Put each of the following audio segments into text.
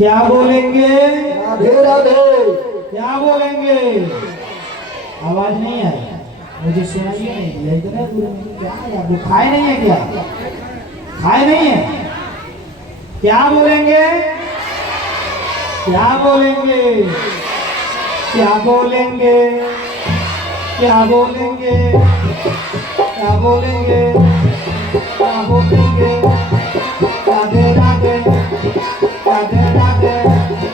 क्या बोलेंगे? राधे राधे। क्या बोलेंगे? आवाज नहीं आई, मुझे सुनाइए नहीं। इतने दूर में क्या है? आपको खाए नहीं है क्या? खाए नहीं है? क्या बोलेंगे? क्या बोलेंगे? क्या बोलेंगे? क्या बोलेंगे? क्या बोलेंगे? क्या बोलेंगे? राधे राधे, राधे राधे,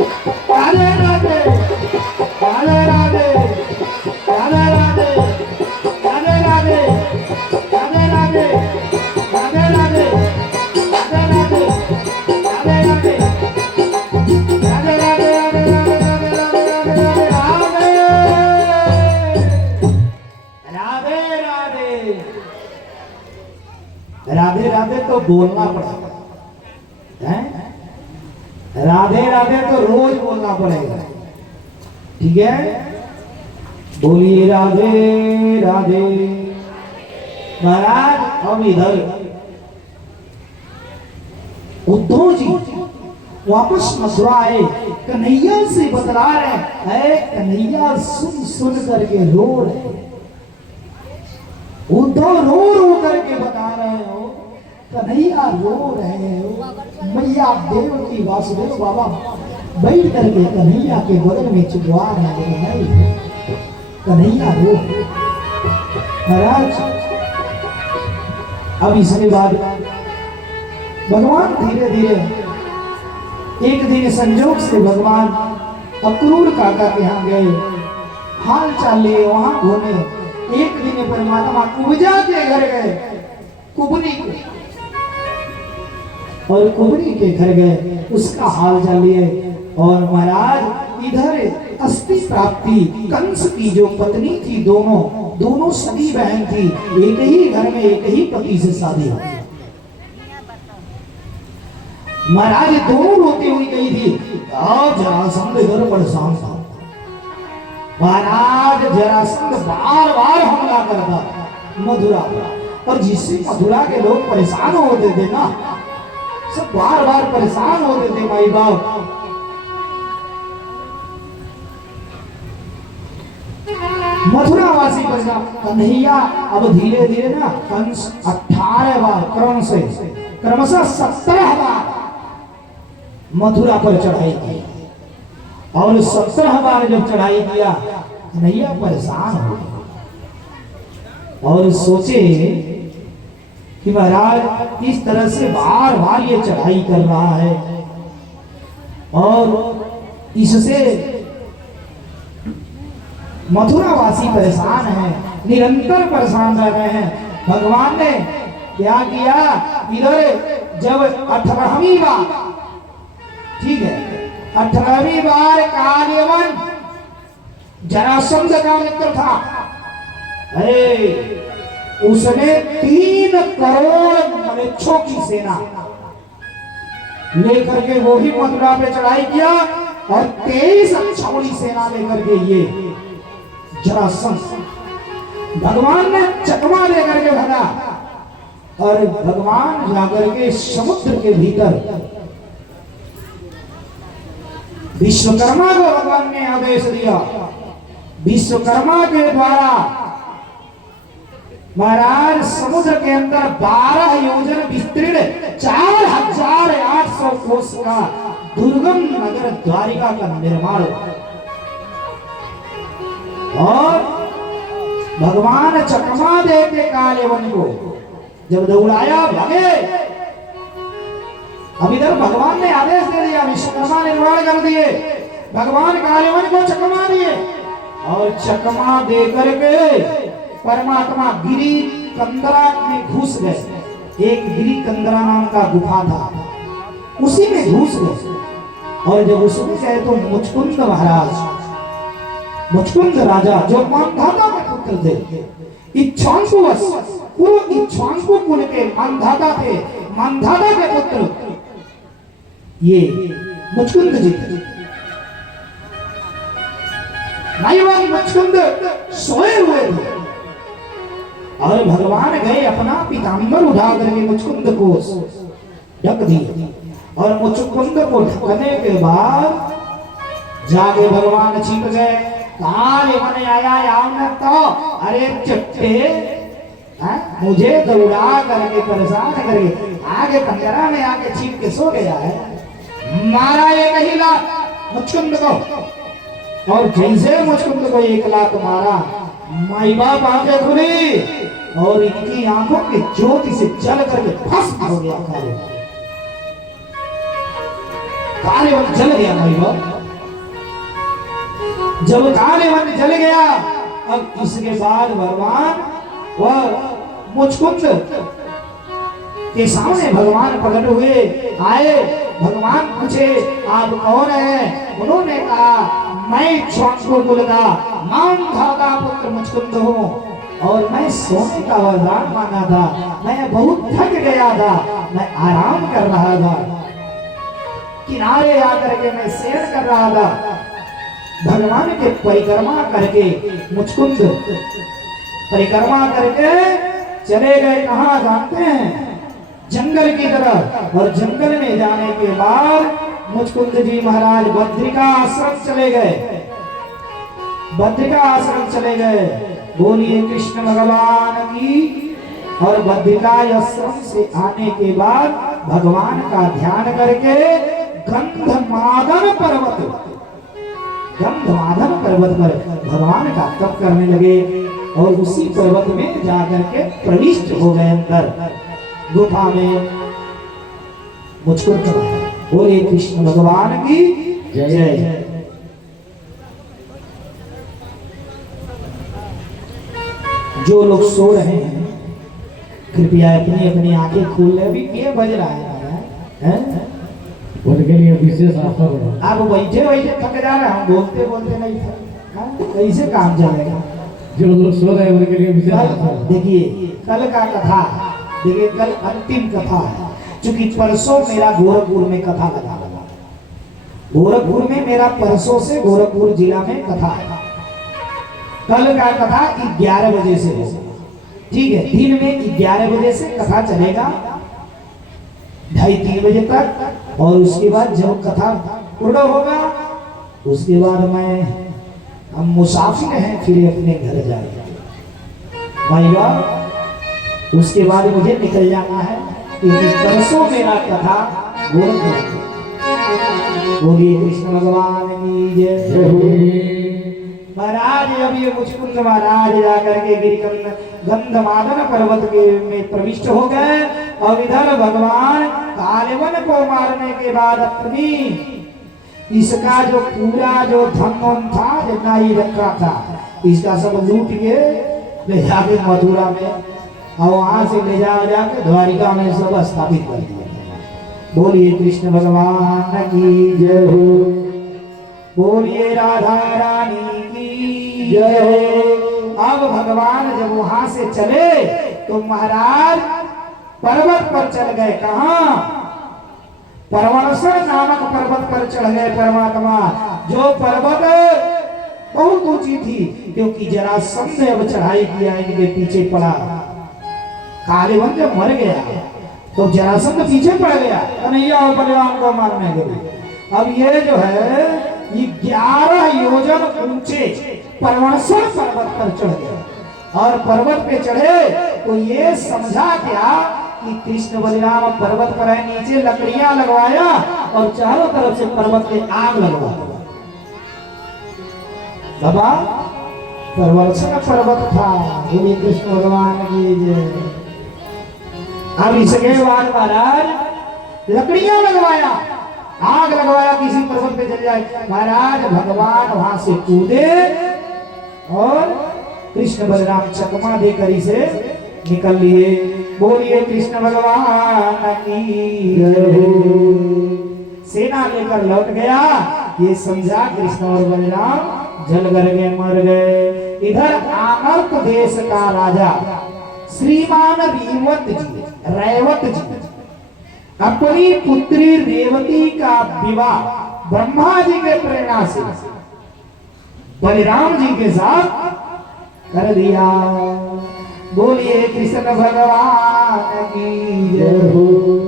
राधे राधे, राधे राधे, राधे राधे, राधे राधे, राधे राधे, राधे राधे, राधे राधे, राधे राधे, राधे राधे, राधे राधे तो बोलना पड़ेगा, हैं? राधे राधे तो रोज बोलना पड़ेगा, ठीक है? बोलिए राधे राधे। महाराज हम इधर उद्धव जी वापस मथुरा आए, कन्हैया से बतला रहे हैं। कन्हैया सुन सुन करके रो रहे, उद्धव रो रो करके बता रहे हो, कन्हैया रो रहे हो। मैया देवकी वासुदेव बाबा बैठ करके कन्हैया के बगल में चुपवा रहे हैं, कन्हैया रो। महाराज अब इसके बाद भगवान धीरे धीरे एक दिन संजोग से भगवान अक्रूर काका के यहाँ गए, हाल चाल लिए, वहां घूमे। एक दिन परमात्मा कुब्जा के घर गए, कुबरी के, और कुबरी के घर गए, उसका हाल चाल लिए। और महाराज इधर अस्थि प्राप्ति, कंस की जो पत्नी थी, दोनों सगी बहन थी, एक ही घर में एक ही पति से शादी हुई। महाराज दोनों रोती हुई गई थी, अब जरासंध इधर परेशान था। महाराज जरासंध बार बार हमला करता मथुरा पर, और जिससे मथुरा के लोग परेशान होते थे ना, सब बार बार परेशान होते थे माई बाप। मथुरा वासी कन्हैया अब धीरे धीरे ना कंस 18 बार क्रमशः 17 बार मथुरा पर चढ़ाई की, और 17 बार जब चढ़ाई किया, कन्हैया परेशान हो और सोचे कि महाराज इस तरह से बार बार ये चढ़ाई कर रहा है, और इससे मथुरा वासी परेशान है, निरंतर परेशान रह रहे हैं। भगवान ने क्या किया, इधर जब 18वीं बार, ठीक है, 18वीं बार काल्यवन जरासंध का मित्र था, अरे उसने 3 करोड़ मलेच्छों की सेना लेकर के वो ही मथुरा पे चढ़ाई किया, और 23 छावनी सेना लेकर के ये जरासंध भगवान ने चकमा लेकर के भगा, और भगवान जाकर के समुद्र के भीतर विश्वकर्मा को भगवान ने आदेश दिया, विश्वकर्मा के द्वारा महाराज समुद्र के अंदर 12 योजन विस्तीर्ण 4800 कोस का दुर्गम नगर द्वारिका का निर्माण हुआ। और भगवान चकमा दे के काल्यवन को जब दौड़ाया, भागे। अब इधर भगवान ने आदेश दे दिया, विश्वकर्मा निर्माण कर दिए, भगवान काल्यवन को चकमा दिए, और चकमा दे करके परमात्मा गिरी कंदरा में घुस गए। एक गिरी कंदरा नाम का गुफा था, उसी में घुस गए। और जब उसमें गए तो मुचकुंद महाराज, मुचकुंद राजा जो मानधाता के पुत्र थे, इक्ष्वाकुवंश पूर्व इक्ष्वाकु कुल के मानधाता थे, मानधाता के पुत्र ये मुचकुंद जी थे। मुचकुंद सोए हुए थे, और भगवान गए अपना पीताम्बर उठा करके मुचकुंद को ढक दिए, और मुचकुंद को ढकने के बाद जाके भगवान छिप गए। कहा रे मैंने आया तो अरे चट्टे मुझे दौड़ा करके परेशान करके आगे पंजरा में आके छिप के सो गया है। मारा एक ही लात मुचकुंद को, और जैसे मुचकुंद को एक लात मारा, माई बाप आंखें खुली और इनकी आंखों की ज्योति से जल करके भस्म हो गया। कालेवन जल गया माई बाप। जब कालेवन जल गया, अब इसके बाद भगवान वह मुचकुंद के सामने भगवान प्रकट हुए, आए। भगवान पूछे आप कौन है? उन्होंने कहा मैं कुल का मानधाता पुत्र मुचकुंद हूँ और मैं सोने का वरदान मांगा था। मैं बहुत थक गया था, मैं आराम कर रहा था, किनारे आकर के मैं सैर कर रहा था। भगवान के परिक्रमा करके मुचकुंद परिक्रमा करके चले गए। कहाँ जानते हैं? जंगल की तरफ। और जंगल में जाने के बाद मुचकुंद जी महाराज बद्रिका आश्रम चले गए। बद्रिका आश्रम चले गए। बोलिए कृष्ण भगवान की। और बद्रिका आश्रम से आने के बाद भगवान का ध्यान करके गंधमादन पर्वत पर भगवान का तप करने लगे और उसी पर्वत में जाकर के प्रविष्ट हो गए अंदर गुफा में। मुचकुंद बोले कृष्ण भगवान की जय। जो लोग सो रहे हैं कृपया अपनी अपनी आंखें खोल ले। भी ये बज रहा है उनके लिए विशेष ऑफर। आप बैठे बैठे थक जा रहे हैं, हम बोलते बोलते नहीं थे, कैसे काम चलेगा? जो लोग सो रहे हैं उनके लिए विशेष ऑफर। देखिए कल का कथा, देखिए कल अंतिम कथा है। क्योंकि परसों मेरा गोरखपुर में कथा लगा। गोरखपुर में मेरा परसों से गोरखपुर जिला में कथा है। कल का कथा 11 बजे से होगा, ठीक है? दिन में 11 बजे से कथा चलेगा 2:30-3 बजे तक। और उसके बाद जब कथा पूर्ण होगा उसके बाद हम मुसाफिर हैं, फिर अपने घर जाएंगे भाई बाप। उसके बाद मुझे निकल जाना है क्योंकि परसों मेरा कथा गोरखपुर। बोलिए कृष्ण भगवान की जय। महाराज अब ये मुचकुंद महाराज जाकर के गिरिकंद गंधमादन पर्वत के में प्रविष्ट हो गए। और इधर भगवान कालेवन को मारने के बाद अपनी इसका जो पूरा जो धन था जितना ही रखा था इसका सब लूट के ले जाके मथुरा में और वहां से ले जाके द्वारिका में सब स्थापित कर दिया। बोलिए कृष्ण भगवान की जय हो। बोलिए राधा रानी की जय हो। अब भगवान जब वहां से चले तो महाराज पर्वत पर चल गए। कहां? परवणसर नामक पर्वत पर चढ़ गए परमात्मा। जो पर्वत बहुत ऊंची थी क्योंकि जरासंध अब चढ़ाई किया इनके पीछे पड़ा। कालेवन जब मर गया तो जरासंध पीछे पड़ गया कन्हैया और बलराम को मारने के लिए। अब ये जो है ये 11 योजन ऊंचे परवणसर पर्वत पर चढ़ गए। और पर्वत पे चढ़े तो ये समझा क्या कि कृष्ण बलराम पर्वत पर है। नीचे लकड़ियां लगवाया और चारों तरफ से पर्वत पे आग लगवा बाबा। परवणसर पर्वत था। बोलिए कृष्ण भगवान की जय। अब इसके बाद महाराज लकड़ियां लगवाया, आग लगवाया किसी पर्वत पे चल जाए। महाराज भगवान वहां से कूदे और कृष्ण बलराम चकमा देकर इसे निकल लिए। बोलिए कृष्ण भगवान की जय। सेना लेकर लौट गया। ये समझा कृष्ण और बलराम जल गए मर गए। इधर आमर्त देश का राजा श्रीमान रेवत जी अपनी पुत्री रेवती का विवाह ब्रह्मा जी के प्रेरणा से बलराम जी के साथ कर दिया। बोलिए कृष्ण भगवान की जय हो।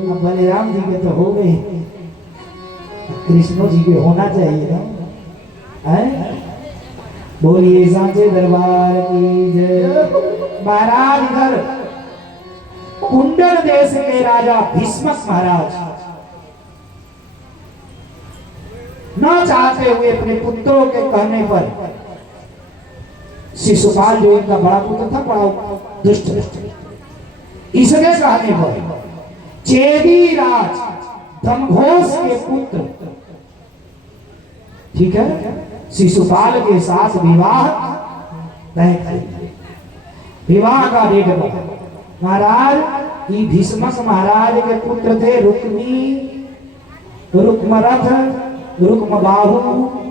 अब बलराम जी के तो हो गए, कृष्ण जी के होना चाहिए ना, हैं? बोलिए सांचे दरबार की जय। महाराज इधर कुंडल देश के राजा भीष्मक महाराज न चाहते हुए अपने पुत्रों के कहने पर शिशुपाल जो इनका बड़ा पुत्र था, बड़ा दुष्ट, इसके कहने पर चेदी राज ब्रह्मघोष के पुत्र, ठीक है, शिशुपाल के साथ विवाह तय कर दिया। विवाह का डेट बता। महाराज ये भीष्मक महाराज के पुत्र थे रुक्मी, रुक्मरथ, रुक्मबाहु,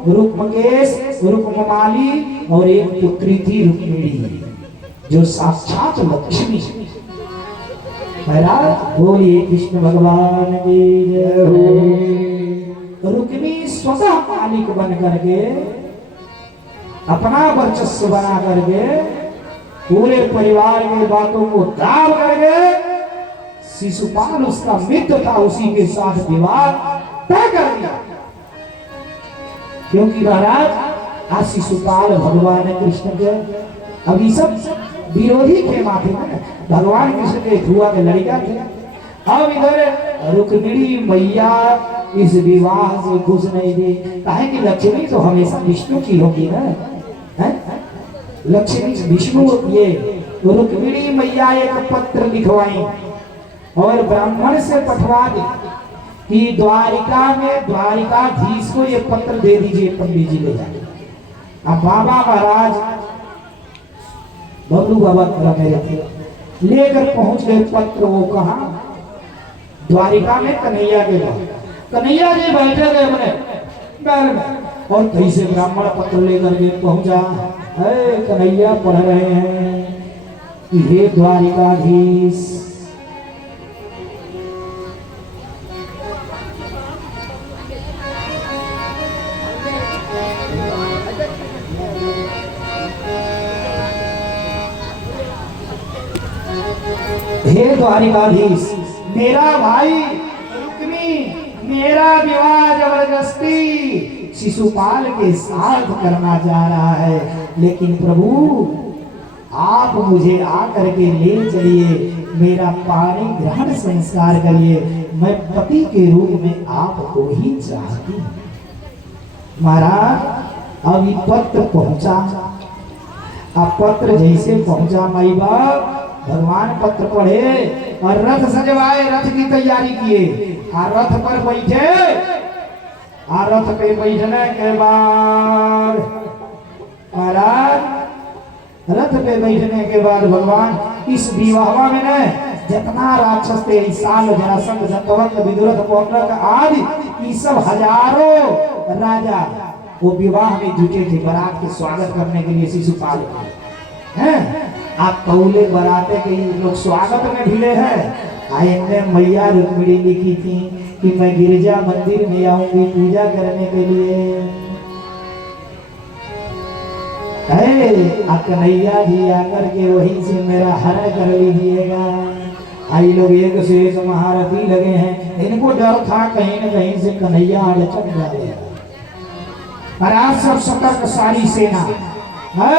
रुक्मकेश, रुक्ममाली और एक पुत्री थी रुक्मिणी जो साक्षात लक्ष्मी। महाराज बोलिए कृष्ण भगवान की जय हो। रुक्मी स्वतः मालिक बन करके अपना वर्चस्व बना करके पूरे परिवार की बातों को दाब करके शिशुपाल उसका मित्र था, उसी के साथ विवाह तय कर दिया। क्योंकि महाराज आज शिशुपाल भगवान कृष्ण के अभी सब विरोधी थे, माथे में भगवान कृष्ण के धुआ के लड़का थे। अब इधर रुक्मिणी मैया इस विवाह से खुश नहीं थी। कहे कि लक्ष्मी तो हमेशा विष्णु की होगी ना, है? लक्ष्मी विष्णु। ये रुक्मिणी मैया एक पत्र लिखवाई और ब्राह्मण से पठवा दी कि द्वारिका में द्वारिकाधीश को ये पत्र दे दीजिए, पंडित जी ले जाके। अब बाबा महाराज बबलू बाबा मेरे थे, लेकर पहुंच गए पत्र। वो कहा द्वारिका में कन्हैया के पास। कन्हैया जी बैठे थे अपने बैल में और कैसे ब्राह्मण पत्र लेकर के पहुंचा। कन्हैया पढ़ रहे हैं कि हे द्वारिकाधीश, हे द्वारिकाधीश, मेरा भाई रुक्मी मेरा विवाह जबरदस्ती शिशुपाल के साथ करना चाह रहा है, लेकिन प्रभु आप मुझे आकर के ले चलिए, मेरा पाणी ग्रहण संस्कार करिए, मैं पति के रूप में आपको ही चाहती हूँ। महाराज अभी पत्र पहुंचा। अब पत्र जैसे पहुंचा माई बाप भगवान पत्र पढ़े और रथ सजवाए, रथ की तैयारी किए और रथ पर बैठे। और रथ पे बैठने के बाद महाराज रथ पे बैठने के बाद भगवान इस विवाह में न जितना राक्षस थे, साल, जरासंध, जंतवंत, विदुरथ, पौंड्रक आदि ये सब हजारों राजा वो विवाह में जुटे थे बारात के स्वागत करने के लिए शिशुपाल हैं। आप कौले बराते के लोग स्वागत में भिड़े हैं। आइंदे मैया रुक्मिणी लिखी थी कि मैं गिरजा मंदिर में आऊंगी पूजा करने के लिए। कन्हैया जी आकर के वहीं से मेरा हरण कर लीजिएगा। आई लोग एक से एक महारथी लगे हैं। इनको डर था कहीं न कहीं से कन्हैया अड़चन जाएगा। और आज सब सतर्क सारी सेना है।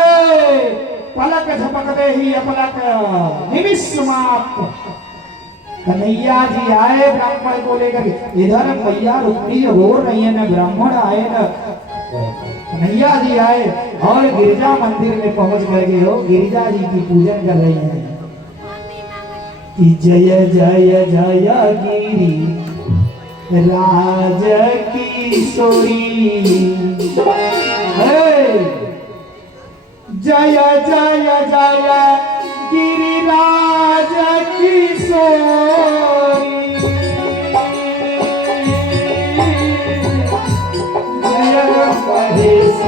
पलक झपकते ही अपलक निमिष मात्र कन्हैया जी आए ब्राह्मण को लेकर। इधर मैया रुक्मिणी हो रही है, न ब्राह्मण आए न कन्हैया जी आए और गिरिजा मंदिर में पहुंच गए हो गिरिजा जी की पूजन कर रही हैं कि जय जय जय गिरी राज किशोरी, जय जय जय गिरिराज किशोरी, जय महेश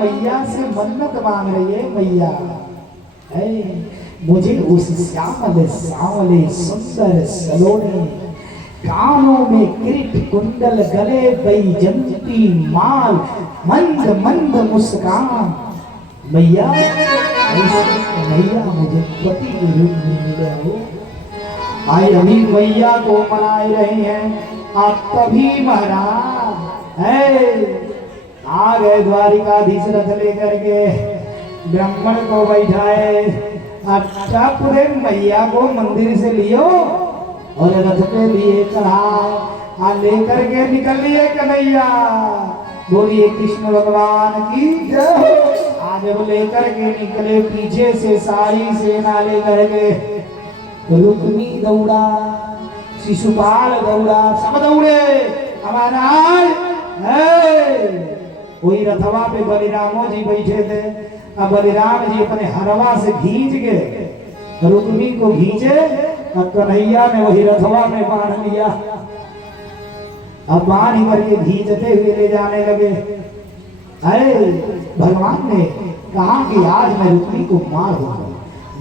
मैया से मन्नत मांग रही है मैया है मुझे उस श्यामल सांवले सुंदर सलोने कानों में किरीट कुंडल गले बैजंती माल मंद मंद मुस्कान मैया मैया मुझे पति के रूप में मिले हो। आई अभी मैया को मनाए रहे हैं आप तभी महाराज है आ गए द्वारिकाधीश रथ लेकर के ब्राह्मण को बैठाए अच्छा पूरे मैया को मंदिर से लियो और रथ पे लिए चढ़ा लेकर के निकल लिए कन्हैया बोलिए कृष्ण भगवान की जय। आज वो लेकर के निकले पीछे से सारी सेना लेकर के रुक्मी दौड़ा शिशुपाल दौड़ा सब दौड़े हमारा वही रथवा पे बलिरामो जी बैठे थे। अब बलिराम जी अपने हरवा से खींच के रुक्मी को खींचे और कन्हैया ने वही रथवा में बांध लिया। अब बांध करके खींचते हुए ले जाने लगे। अरे भगवान ने कहा कि आज मैं रुक्मी को मार दूंगा।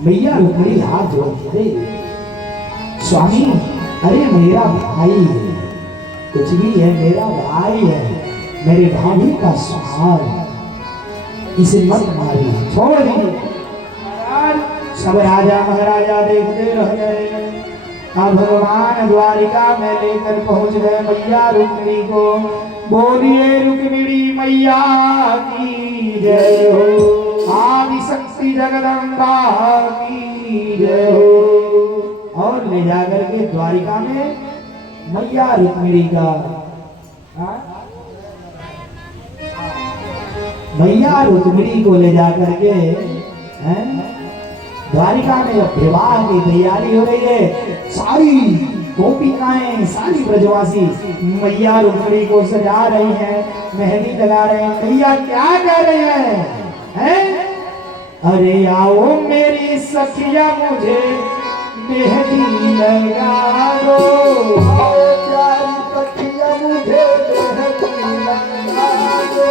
मैया रुक्मी हाथ जोड़ दे स्वामी अरे मेरा भाई है कुछ भी है मेरा भाई है मेरे भाभी का सवाल इसे मत मारी छोड़ दीजिए। सब राजा महाराजा देखते रह गए। अब भगवान द्वारिका में लेकर पहुंच गए मैया रुक्मिणी को। बोलिए रुक्मिणी मैया की जय हो आदि शक्ति जगदम्बा की जय हो। और ले जाकर के द्वारिका में मैया रुक्मिणी का मैया रुक्मिणी को ले जाकर के द्वारिका में विवाह की तैयारी हो रही है। सारी गोपिकाएं सारी ब्रजवासी मैया रुक्मिणी को सजा रही हैं मेहंदी लगा रहे हैं। मैया क्या कर रहे हैं? अरे आओ मेरी सखिया मुझे मेहंदी लगा दो प्यारी सखिया मुझे मेहंदी लगा दो।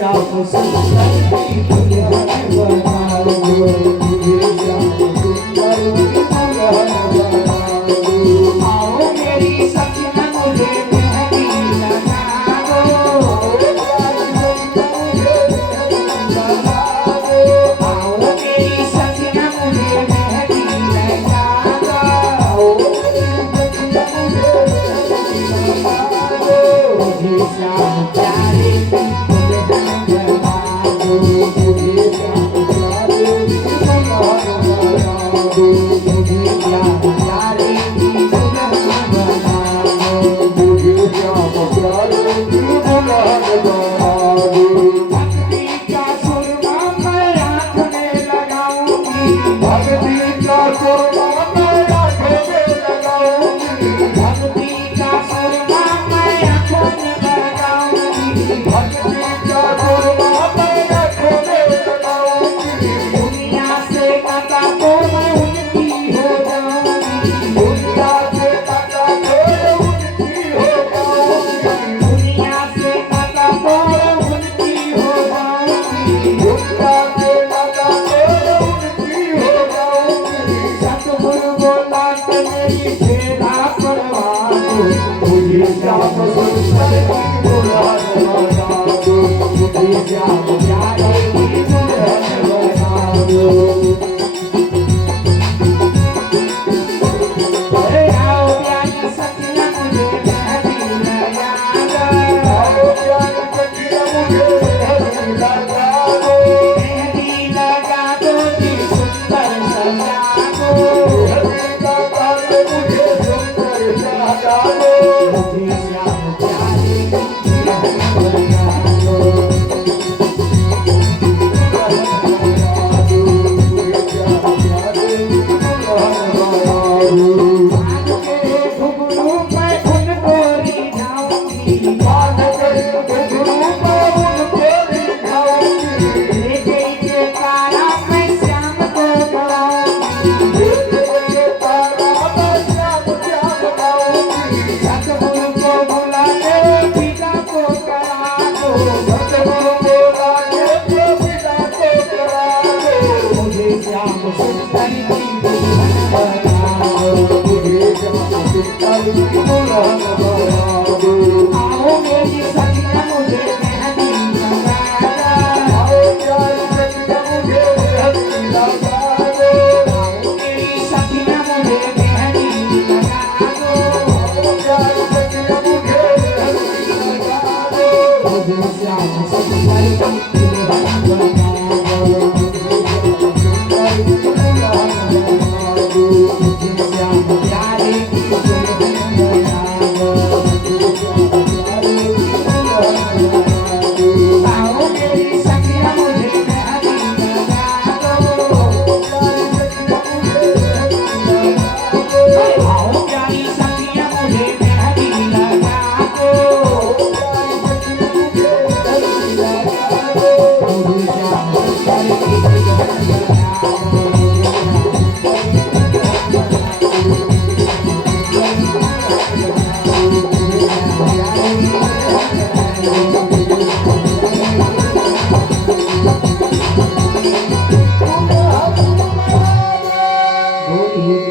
श्याम सुंदर की दुल्हन बना दो, मुझे श्याम सुंदर की दुल्हन बना दो। आओ मेरी सखिया मुझे मेहंदी लगा दो, आओ मेरी सखिया मुझे मेहंदी लगा दो, मुझे श्याम प्यारे की दुल्हन बना दो, मुझे श्याम प्यारे की दुल्हन बना दो, मुझे श्याम प्यारे की दुल्हन बना दो, मुझे श्याम प्यारे की दुल्हन बना दो। भक्ति का सुरमा मैं आँख में लगाऊंगी, भक्ति का सुरमा मैं आँख में लगाऊंगी, भक्ति का सुरमा मैं आँखों में लगाऊंगी, भक्ति का सुरमा मैं आँखों में लगाऊंगी। दुनिया से नाता तो मैं उनकी हो जाऊंगी, दुनिया से नाता तो उनकी हो जाऊंगी, दुनिया से नाता तो उनकी हो जाऊंगी, दुनिया से नाता तो उनकी हो जाऊंगी। सतगुरु बोला कि मेरी फेरा करवा दो, मुझे श्याम सुंदर की दुल्हन बना दो, मुझे श्याम प्यारे की दुल्हन बना दो। अरे आओ प्यारी सखिया मुझे मेहंदी लगा दो, आओ प्यारी सखिया मुझे मेहंदी लगा दो, मेहंदी लगा दो जी सुंदर सजा दो, मेहंदी लगा दो मुझे सुंदर सजा दो, मुझे श्याम प्यारे की दुल्हन बना दो,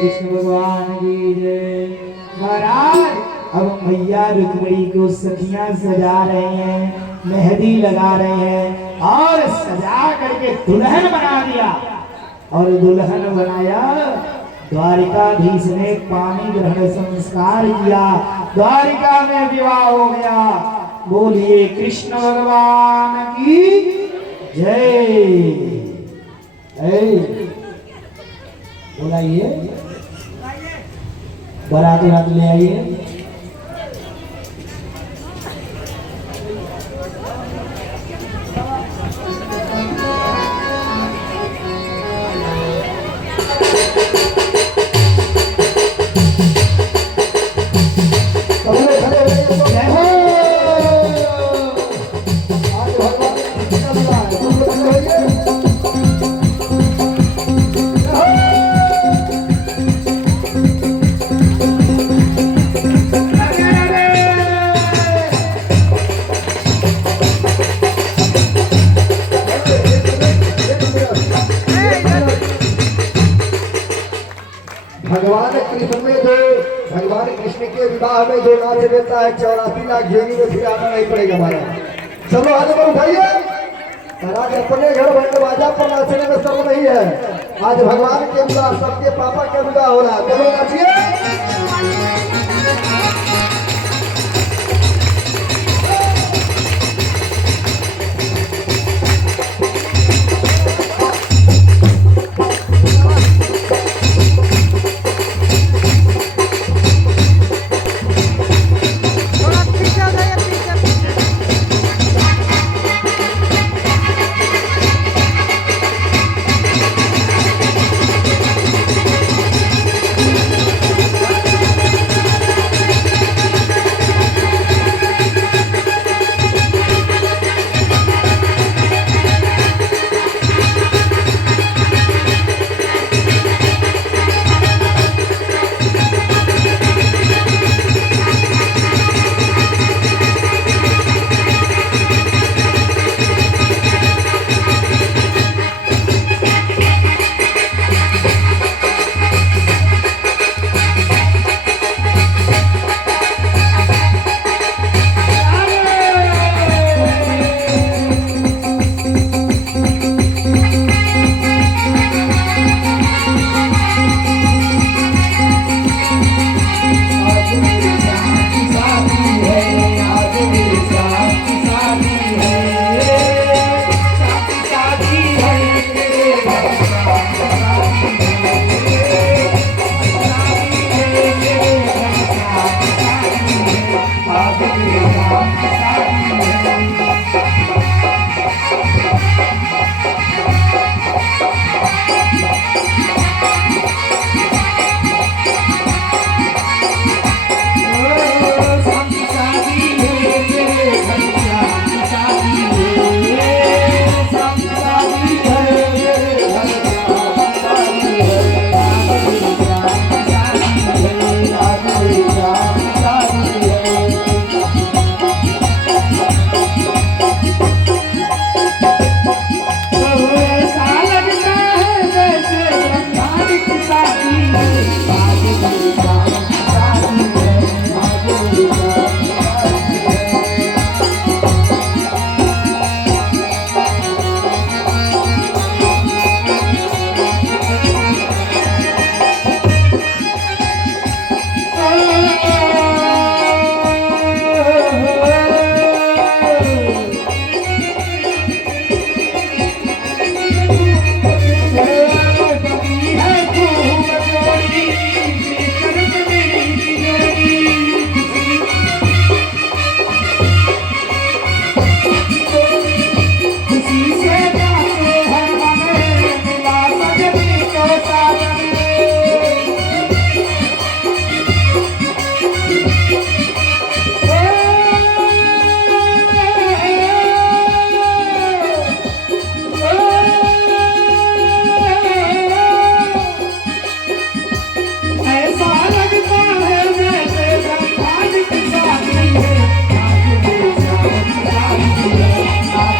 कृष्ण भगवान की जय। महाराज अब मैया रुक्मिणी को सखियां सजा रहे हैं, मेहंदी लगा रहे हैं और सजा करके दुल्हन बना दिया। और दुल्हन बनाया, द्वारिकाधीश ने पानी ग्रहण संस्कार किया, द्वारिका में विवाह हो गया। बोलिए कृष्ण भगवान की जय। बुलाइए, बारात रात ले आइए। भगवान कृष्ण में जो भगवान कृष्ण के विवाह में जो नाच देता है 84 लाख जोड़ी में फिर आना नहीं पड़ेगा महाराज। चलो आगे पर उठाइए। महाराज अपने घर बैंड बाजा पर नाचने में शर्म नहीं है। आज भगवान के विवाह सबके पापा के विवाह हो रहा है। चलो नाचिए।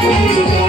Thank you.